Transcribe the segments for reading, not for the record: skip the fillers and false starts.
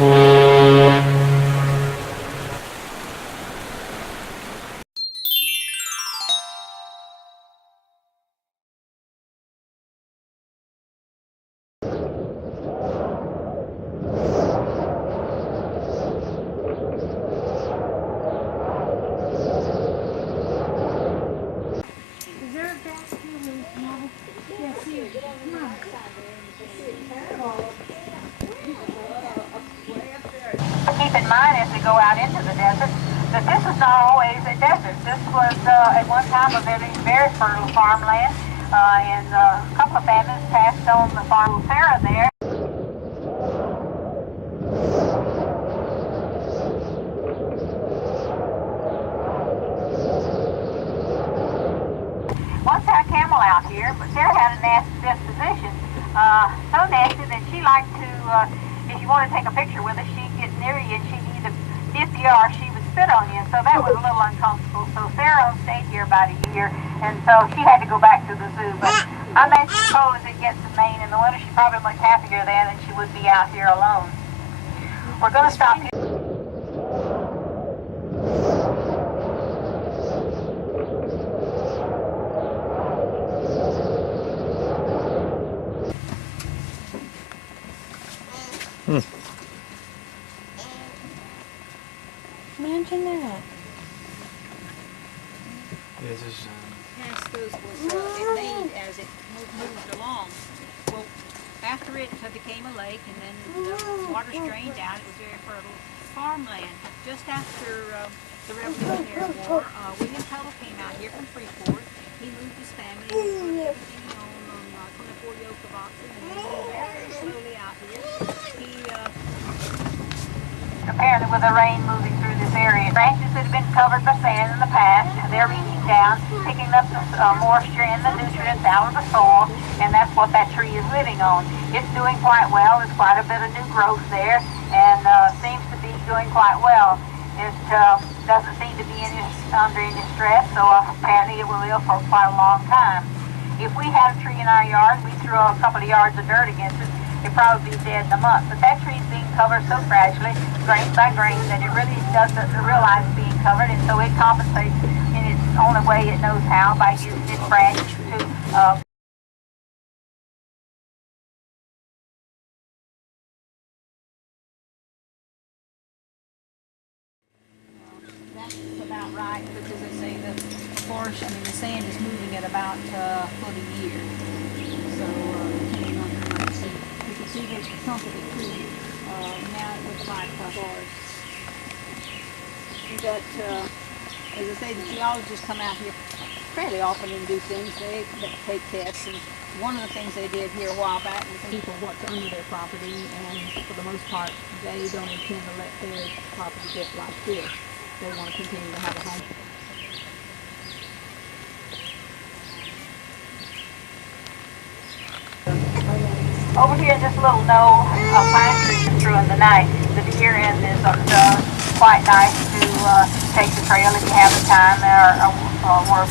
Keep in mind as we go out into the desert that this is not always a desert. This was at one time a very fertile farmland, and a couple of famines passed on the farm Sarah there. Once had a camel out here, but Sarah had a nasty disposition, so nasty that she liked to, if you want to take a picture with her, she'd get near you and she'd either dip you or she would spit on you, so that was a little uncomfortable. So Sarah stayed here about a year, and so she had to go back to the zoo. But I may suppose it gets to Maine in the winter, she's probably much happier then than she would be out here alone. We're going to stop here. Imagine that. Yeah, just, Past those was it made as it moved along. Well, after it became a lake and then the water drained out, it was very fertile farmland. Just after the Revolutionary War, William Tuttle came out here from Freeport. He moved his family and put everything on 24 yoke of oxen and then moved very slowly out here. He apparently with the rain moving through this area, branches that have been covered by sand in the past, they're reaching down, picking up the moisture and the nutrients out of the soil, and that's what that tree is living on. It's doing quite well. There's quite a bit of new growth there, and seems to be doing quite well. It doesn't seem to be under any stress, so apparently it will live for quite a long time. If we had a tree in our yard, we threw a couple of yards of dirt against it, it'd probably be dead in a month. But that tree's being covered so gradually, grain by grain, that it really doesn't realize it's being covered, and so it compensates in its only way it knows how by using its branches to that's about right, because they say the forest, the sand is moving at about a foot a year. So, depending on how much you can see there's a chunk of it too. Now it looks like a forest. But, as I say, the geologists come out here fairly often and do things. They take tests, and one of the things they did here a while back was people what's under their property, and for the most part, they don't intend to let their property get like this. They want to continue to have a home. Over here in this little knoll, a pine tree is through in the night. The deer end is quite nice to take the trail if you have the time, or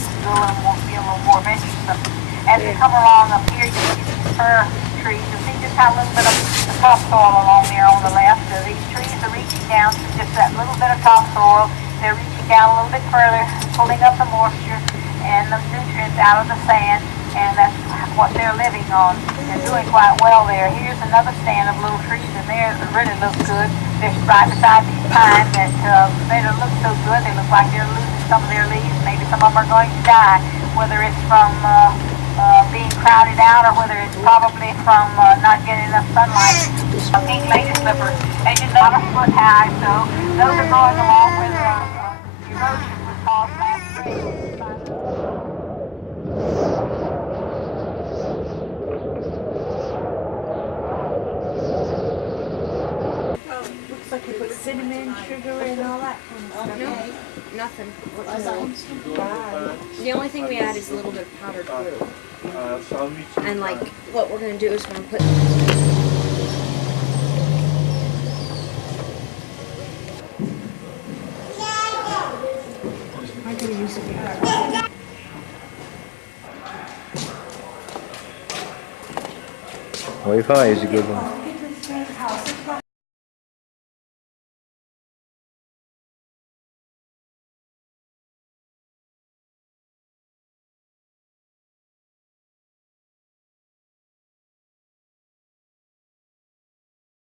be a little more venturesome. As you come along up here, you see these fir trees. You see just how a little bit of the topsoil along there on the left. These trees are reaching down to just that little bit of topsoil. They're reaching down a little bit further, pulling up the moisture and the nutrients out of the sand, and that's what they're living on. They're doing quite well there. Here's another stand of little trees in there that really look good. They're right beside these pines that they don't look so good. They look like they're losing some of their leaves. Maybe some of them are going to die, whether it's from being crowded out or whether it's probably from not getting enough sunlight. Pink lady slippers, they did not a foot high, so those are going along with erosion was caused last spring. Looks like you put cinnamon, sugar, and all that kind of stuff. No, nothing. The only thing we add is a little bit of powdered glue. And like, what we're gonna do is we're gonna put. I'm gonna use it. Wi-Fi is a good one.